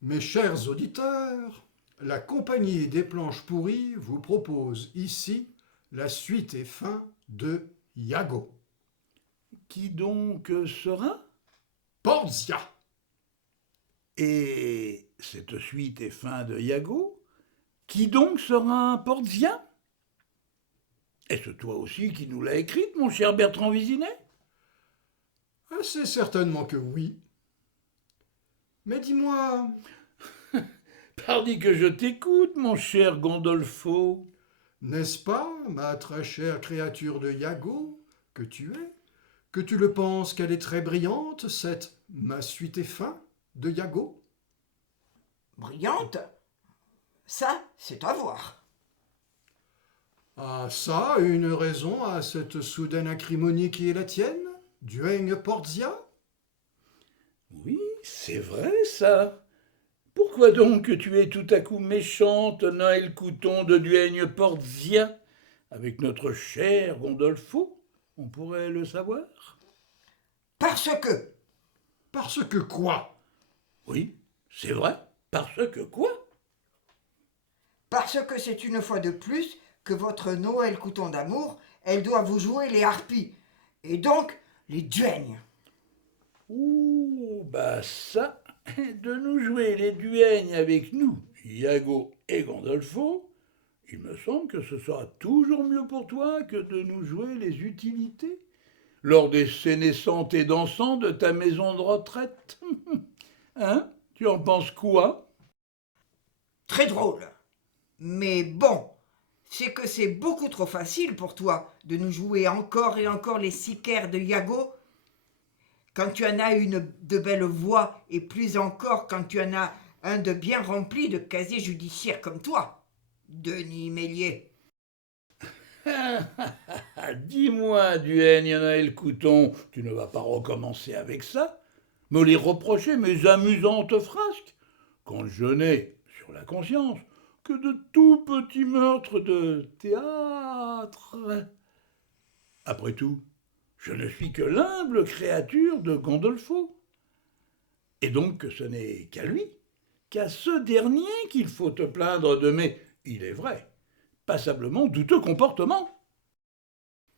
Mes chers auditeurs, la Compagnie des Planches Pourries vous propose ici la suite et fin de Iago. Qui donc sera? Portia. Et cette suite et fin de Iago? Qui donc sera Portia? Est-ce toi aussi qui nous l'as écrite, mon cher Bertrand Visinet? C'est certainement que oui. Mais dis-moi, Pardi que je t'écoute, mon cher Gondolfo. n'est-ce pas, ma très chère créature de Iago, que tu es, que tu le penses qu'elle est très brillante, cette ma suite et fin de Iago? Brillante? Ça, c'est à voir. Ah ça, une raison à cette soudaine acrimonie qui est la tienne, duègne Portia? Oui, c'est vrai ça. Pourquoi donc que tu es tout à coup méchante, Noël Couton de Duègne Portia, avec notre cher Gondolfo? On pourrait le savoir? Parce que, Parce que quoi? Oui, c'est vrai. Parce que quoi? parce que c'est une fois de plus que votre Noël Couton d'amour, elle doit vous jouer les harpies, et donc les duègnes. Ouh, bah ça, de nous jouer les duègnes avec nous, Iago et Gondolfo, il me semble que ce sera toujours mieux pour toi que de nous jouer les utilités lors des sénescentes et dansants de ta maison de retraite. Hein? Tu en penses quoi? Très drôle. Mais bon, c'est que c'est beaucoup trop facile pour toi de nous jouer encore et encore les sicaires de Iago quand tu en as une de belle voix et plus encore quand tu en as un de bien rempli de casier judiciaire comme toi, Denis Mélier. Dis-moi, duègne Noël Couton, tu ne vas pas recommencer avec ça? Me les reprocher mes amusantes frasques, quand je n'ai, sur la conscience, que de tout petits meurtres de théâtre. Après tout, je ne suis que l'humble créature de Gondolfo. Et donc que ce n'est qu'à lui, qu'à ce dernier qu'il faut te plaindre de mes, il est vrai, passablement douteux comportements.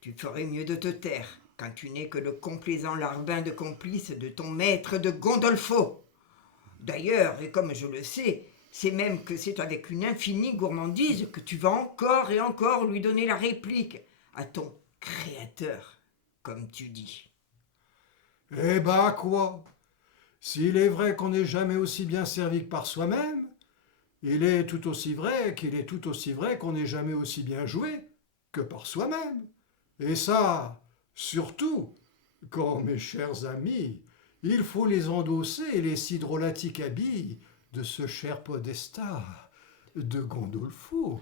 Tu ferais mieux de te taire quand tu n'es que le complaisant larbin de complice de ton maître de Gondolfo. D'ailleurs, et comme je le sais, c'est même que c'est avec une infinie gourmandise que tu vas encore et encore lui donner la réplique à ton créateur, comme tu dis. Eh bah quoi? S'il est vrai qu'on n'est jamais aussi bien servi que par soi-même, il est tout aussi vrai qu'il est tout aussi vrai qu'on n'est jamais aussi bien joué que par soi-même. Et ça, surtout, quand, mes chers amis, il faut les endosser et les si drôlatiques habits de ce cher podestat de Gondolfo.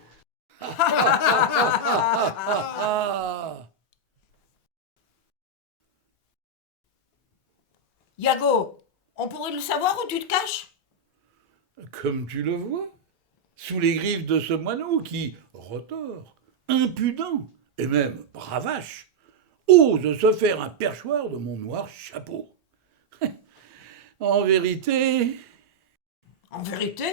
Yago, on pourrait le savoir où tu te caches? Comme tu le vois, sous les griffes de ce moineau qui, retors, impudent et même bravache, ose se faire un perchoir de mon noir chapeau. En vérité, En vérité?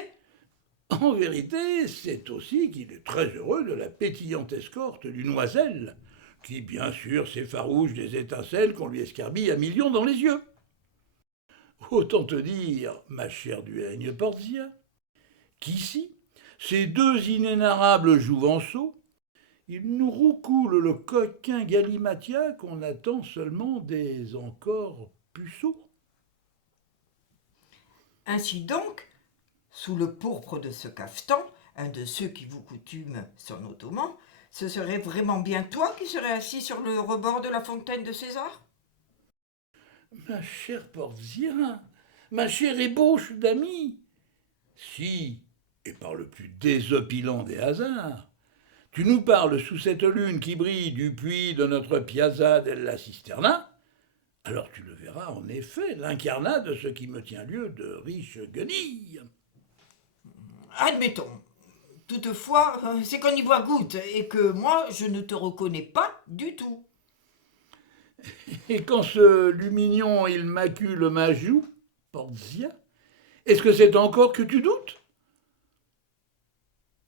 en vérité, c'est aussi qu'il est très heureux de la pétillante escorte du Noiselle, qui bien sûr s'effarouche des étincelles qu'on lui escarbille à millions dans les yeux. Autant te dire, ma chère duègne Portia, qu'ici, ces deux inénarrables jouvenceaux, ils nous roucoulent le coquin galimatia qu'on attend seulement des encore puceaux. Ainsi donc, sous le pourpre de ce cafetan, un de ceux qui vous coutument son ottoman, ce serait vraiment bien toi qui serais assis sur le rebord de la fontaine de César? Ma chère Portia, ma chère ébauche d'ami, si, et par le plus désopilant des hasards, tu nous parles sous cette lune qui brille du puits de notre Piazza della Cisterna, alors tu le verras en effet, l'incarnat de ce qui me tient lieu de riche guenille. Admettons. Toutefois, c'est qu'on y voit goutte et que moi, je ne te reconnais pas du tout. Et quand ce lumignon il macule ma joue, Portia, Est-ce que c'est encore que tu doutes?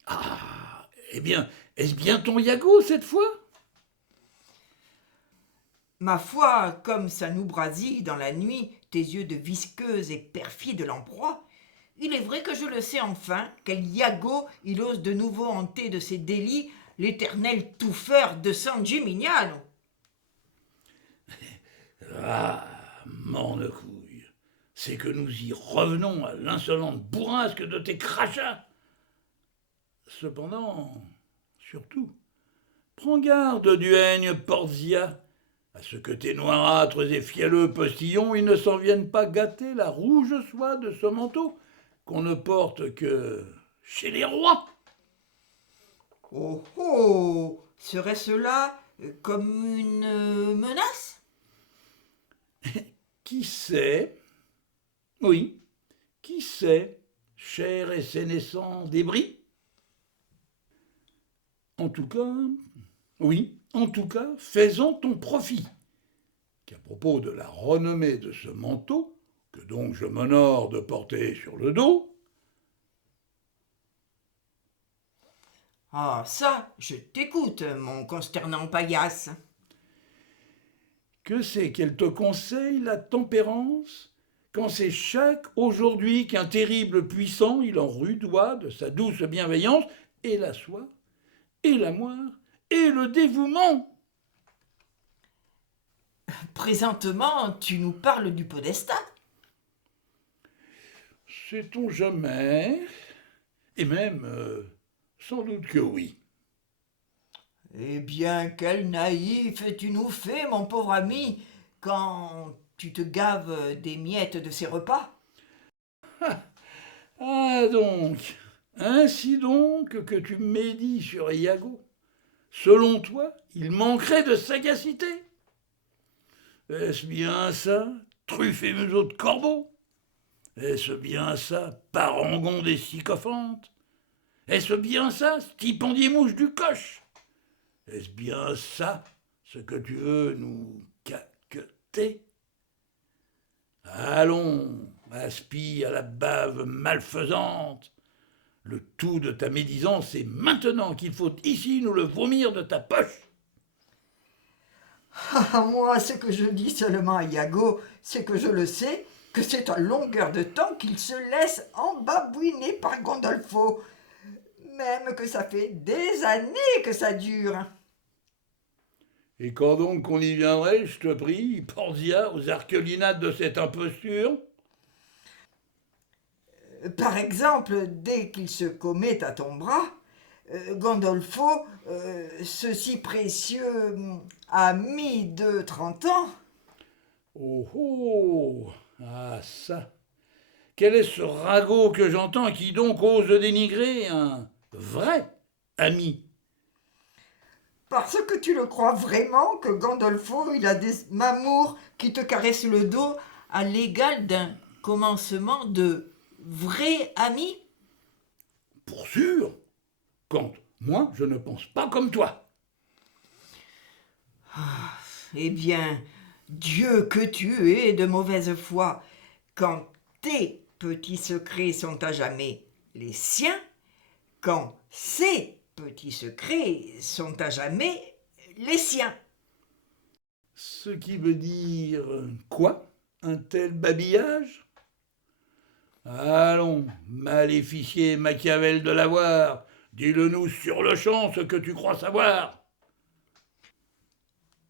Ah, eh bien, est-ce bien ton Iago cette fois? Ma foi, comme ça nous brasille dans la nuit tes yeux de visqueuse et perfide lamproie, il est vrai que je le sais enfin, quel Iago il ose de nouveau hanter de ses délits l'éternel touffeur de San Gimignano. Ah, morne couille, c'est que nous y revenons à l'insolente bourrasque de tes crachats. Cependant, surtout, prends garde, duègne Porzia, à ce que tes noirâtres et fielleux postillons ils ne s'en viennent pas gâter la rouge soie de ce manteau qu'on ne porte que chez les rois. Oh oh, serait-ce là comme une menace? Qui sait? Oui, qui sait, cher et sénescent débris? En tout cas, oui, en tout cas, fais-en ton profit. Qu'à propos de la renommée de ce manteau, que donc je m'honore de porter sur le dos, Ah ça, je t'écoute, mon consternant paillasse. que c'est qu'elle te conseille la tempérance, quand c'est chaque aujourd'hui qu'un terrible puissant il en rudoie de sa douce bienveillance, et la soie, et la moire, et le dévouement. Présentement, tu nous parles du podestat. Sait-on jamais? Et même, sans doute que oui. Eh bien, quel naïf tu nous fais, mon pauvre ami, quand tu te gaves des miettes de ces repas. Ah donc, ainsi donc que tu médis sur Iago, selon toi, il manquerait de sagacité? Est-ce bien ça, truffe et museau de corbeau? Est-ce bien ça, parangon des sycophantes? Est-ce bien ça, stipendié-mouche du coche? Est-ce bien ça, ce que tu veux nous caqueter? Allons, aspire à la bave malfaisante. Le tout de ta médisance est maintenant qu'il faut ici nous le vomir de ta poche. Ah, moi, ce que je dis seulement à Iago, c'est que je le sais, que c'est à longueur de temps qu'il se laisse embabouiner par Gondolfo, même que ça fait des années que ça dure. Et quand donc qu'on y viendrait, je te prie, Porzia, aux arquelinades de cette imposture? Par exemple, dès qu'il se commet à ton bras, Gondolfo, ce si précieux ami de 30 ans, Oh oh. Ah ça. Quel est ce ragot que j'entends qui donc ose dénigrer un vrai ami? parce que tu le crois vraiment que Gondolfo, il a des mamours qui te caressent le dos à l'égal d'un commencement de vrai ami? Pour sûr. Quand moi, je ne pense pas comme toi. Eh bien, Dieu que tu es de mauvaise foi, quand tes petits secrets sont à jamais les siens, quand ses petits secrets sont à jamais les siens. Ce qui veut dire quoi? Un tel babillage? Allons, maléficier Machiavel de l'avoir, dis-le-nous sur le champ ce que tu crois savoir.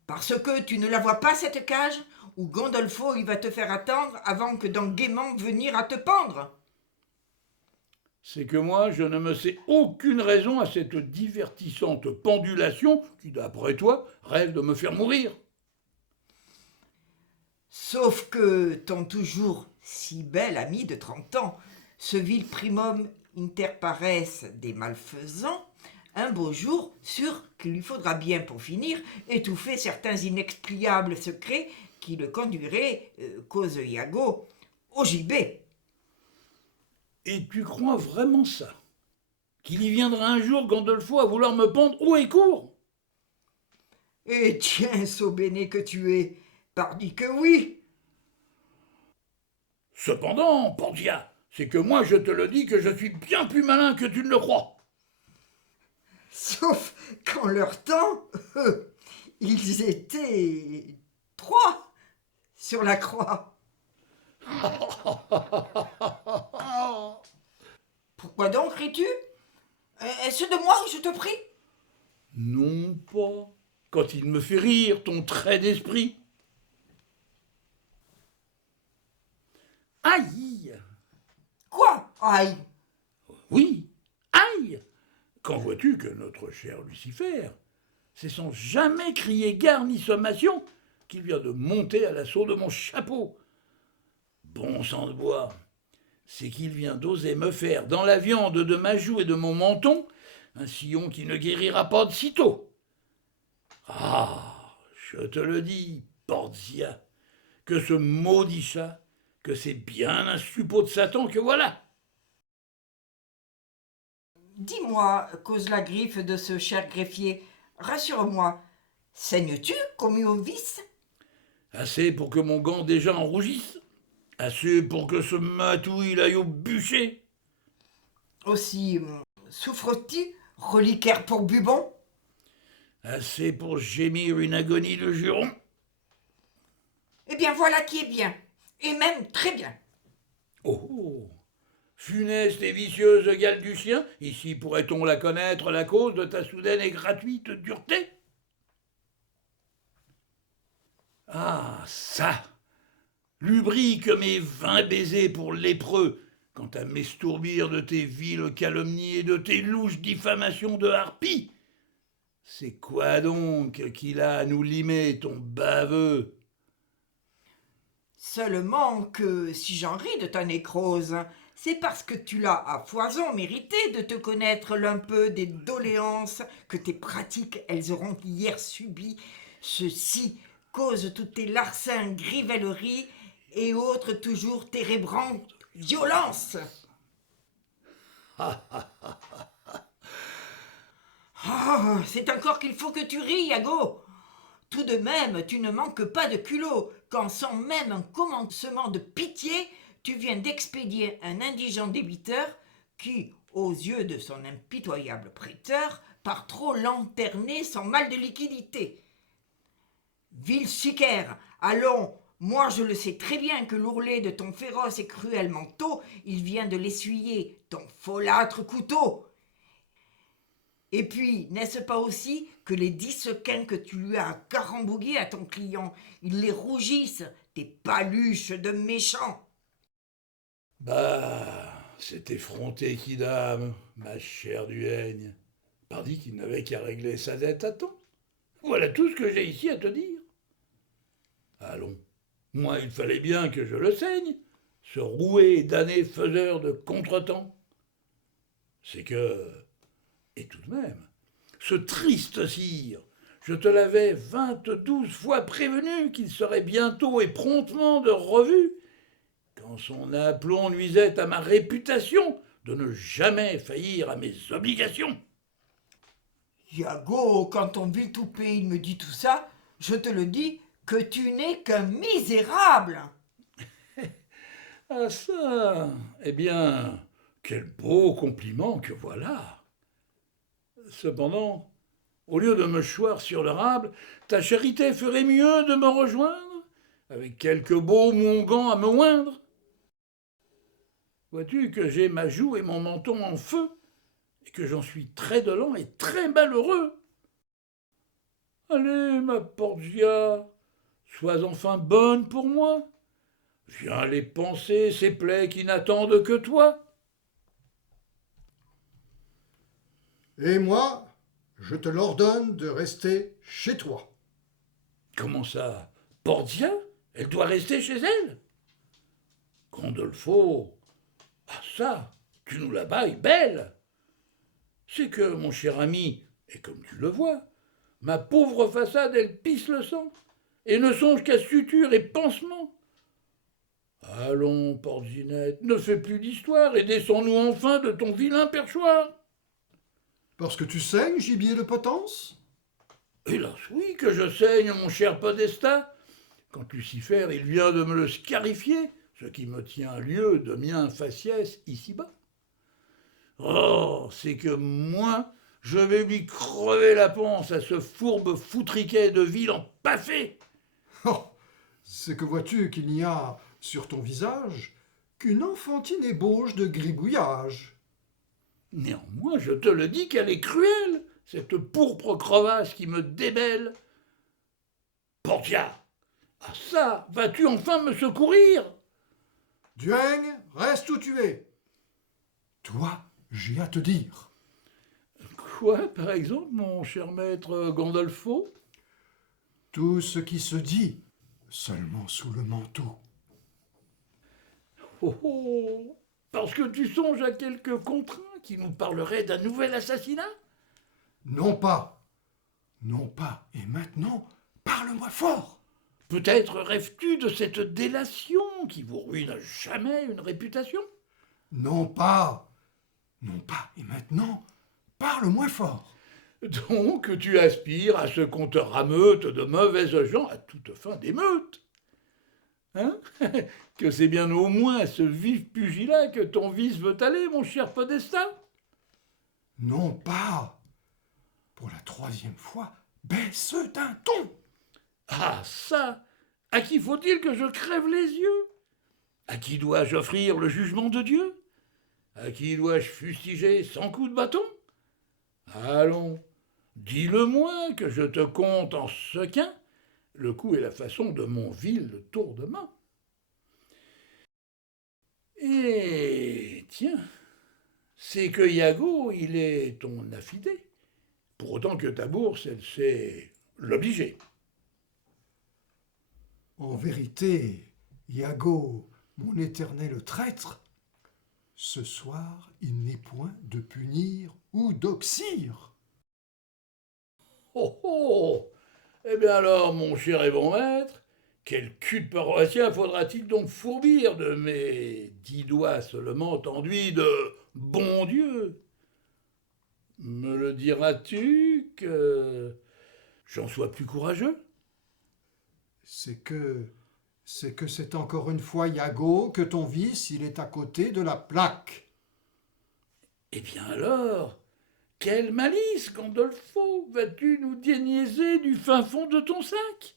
Parce que tu ne la vois pas, cette cage, où Gondolfo il va te faire attendre avant que dans gaiement venir à te pendre. C'est que moi, je ne me sais aucune raison à cette divertissante pendulation qui, d'après toi, rêve de me faire mourir. Sauf que ton toujours si bel ami de 30 ans, ce vil primum inter pares des malfaisants, un beau jour, sûr qu'il lui faudra bien pour finir étouffer certains inexpliables secrets qui le conduiraient, cause Iago, au gibet. Et tu crois vraiment ça? Qu'il y viendra un jour Gandolfo à vouloir me pendre haut et court? Et tiens, Sobéné que tu es, pardi que oui. Cependant, Portia, c'est que moi, je te le dis, que je suis bien plus malin que tu ne le crois. Sauf qu'en leur temps, ils étaient 3 sur la croix. Pourquoi donc ris-tu? Est-ce de moi, je te prie? Non pas, quand il me fait rire, ton trait d'esprit. Aïe! Quoi? Aïe! Oui, aïe! Quand vois-tu que notre cher Lucifer, c'est sans jamais crier gare ni sommation qu'il vient de monter à l'assaut de mon chapeau. Bon sang de bois, c'est qu'il vient d'oser me faire, dans la viande de ma joue et de mon menton, un sillon qui ne guérira pas de sitôt. Ah, je te le dis, Portia, que ce maudit chat, que c'est bien un suppôt de Satan que voilà. Dis-moi, cause la griffe de ce cher greffier, rassure-moi, saignes-tu comme au vice? Assez pour que mon gant déjà en rougisse, assez pour que ce matou il aille au bûcher. Aussi, souffres-tu, reliquaire pour bubon? Assez pour gémir une agonie de juron. Eh bien voilà qui est bien, et même très bien. Oh, oh. Funeste et vicieuse gale du chien, ici pourrait-on la connaître la cause de ta soudaine et gratuite dureté? Ah, ça! Lubrique mes 20 baisers pour lépreux, quant à m'estourbir de tes viles calomnies et de tes louches diffamations de harpie. C'est quoi donc qu'il a à nous limer, ton baveux? Seulement que si j'en ris de ta nécrose, c'est parce que tu l'as à foison mérité de te connaître l'un peu des doléances que tes pratiques elles auront hier subies. Ceci cause toutes tes larcins grivelleries et autres toujours térébrantes violences. Ah, c'est encore qu'il faut que tu ris, Iago. Tout de même, tu ne manques pas de culot, quand sans même un commencement de pitié, tu viens d'expédier un indigent débiteur qui, aux yeux de son impitoyable prêteur, par trop lanterner son mal de liquidité. Vil chicaire, allons, moi je le sais très bien que l'ourlet de ton féroce et cruel manteau, il vient de l'essuyer, ton folâtre couteau. Et puis, n'est-ce pas aussi que les 10 sequins que tu lui as carambouillés à ton client, ils les rougissent, tes paluches de méchants? Bah, c'est effronté qui dame, ma chère Duègne. Pardi qu'il n'avait qu'à régler sa dette à temps. Voilà tout ce que j'ai ici à te dire. Allons, moi il fallait bien que je le saigne, ce roué et damné faiseur de contretemps. C'est que, et tout de même, ce triste sire, je te l'avais 22 fois prévenu qu'il serait bientôt et promptement de revue, quand son aplomb nuisait à ma réputation de ne jamais faillir à mes obligations. Iago, quand ton vil toupet il me dit tout ça, je te le dis que tu n'es qu'un misérable. Ah ça, eh bien, quel beau compliment que voilà. Cependant, au lieu de me choir sur le rable, ta charité ferait mieux de me rejoindre, avec quelques baume ou onguent à me oindre. Vois-tu que j'ai ma joue et mon menton en feu, et que j'en suis très dolent et très malheureux. Allez, ma Portia, sois enfin bonne pour moi. Viens les panser, ces plaies qui n'attendent que toi. Et moi, je te l'ordonne de rester chez toi. Comment ça? Portia? Elle doit rester chez elle? Gandolfo, ah ça, tu nous la bailles belle. C'est que, mon cher ami, et comme tu le vois, ma pauvre façade, elle pisse le sang, et ne songe qu'à suture et pansement. Allons, Porzinette, ne fais plus d'histoire et descends-nous enfin de ton vilain perchoir. Parce que tu saignes, gibier de potence? Hélas, oui, que je saigne, mon cher Podestat. Quand Lucifer, il vient de me le scarifier, ce qui me tient lieu de mien faciès ici-bas. Oh, c'est que moi, je vais lui crever la panse à ce fourbe foutriquet de ville empaffé. Oh, c'est que vois-tu qu'il n'y a sur ton visage qu'une enfantine ébauche de gribouillage. Néanmoins, je te le dis qu'elle est cruelle, cette pourpre crevasse qui me débelle. Portia, ah ça, vas-tu enfin me secourir? Duègne, reste où tu es. Toi, j'ai à te dire. Quoi, par exemple, mon cher maître Gandolfo? Tout ce qui se dit, seulement sous le manteau. Oh oh, parce que tu songes à quelques contraints qui nous parleraient d'un nouvel assassinat? Non pas, et maintenant, parle-moi fort. Peut-être rêves-tu de cette délation qui vous ruine à jamais une réputation? Non pas, et maintenant, parle-moi fort. Donc tu aspires à ce qu'on te rameute de mauvaises gens à toute fin d'émeute. Hein? Que c'est bien au moins ce vif pugilat que ton vice veut aller, mon cher Podestat? Non pas, pour la 3e fois, baisse d'un ton. Ah ça! À qui faut-il que je crève les yeux? À qui dois-je offrir le jugement de Dieu? À qui dois-je fustiger sans coup de bâton? Allons, dis-le-moi que je te compte en sequin le coup et la façon de mon vil tour de main. Et tiens, c'est que Iago, il est ton affidé, pour autant que ta bourse, elle sait l'obliger. En vérité, Iago, mon éternel traître, ce soir il n'est point de punir ou d'oxyre. Oh oh! Eh bien alors, mon cher et bon maître, quel cul de paroissien faudra-t-il donc fourbir de mes 10 doigts seulement enduits de bon Dieu? Me le diras-tu que j'en sois plus courageux? C'est que c'est encore une fois Iago que ton vice il est à côté de la plaque. Eh bien alors, quelle malice, Gandolfo, vas-tu nous déniaiser du fin fond de ton sac?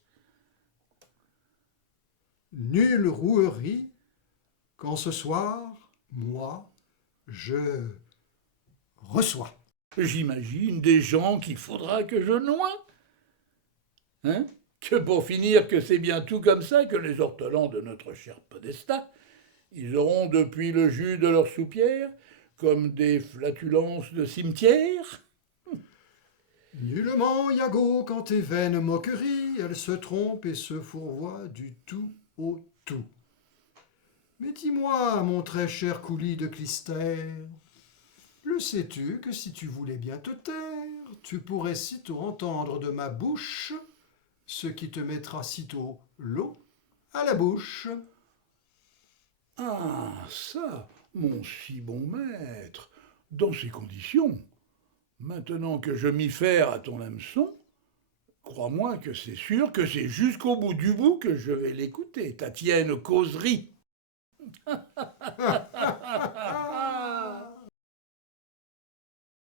Nulle rouerie quand ce soir, moi, je reçois. J'imagine des gens qu'il faudra que je noie. Hein? Que pour finir, que c'est bien tout comme ça que les ortolans de notre cher Podestat, ils auront depuis le jus de leur soupière comme des flatulences de cimetière? Nullement, Iago, quand tes vaines moqueries, elles se trompent et se fourvoient du tout au tout. Mais dis-moi, mon très cher coulis de Clistère, le sais-tu que si tu voulais bien te taire, tu pourrais sitôt entendre de ma bouche ce qui te mettra sitôt l'eau à la bouche. Ah, ça, mon si bon maître, dans ces conditions, maintenant que je m'y faire à ton hameçon, crois-moi que c'est sûr que c'est jusqu'au bout du bout que je vais l'écouter, ta tienne causerie.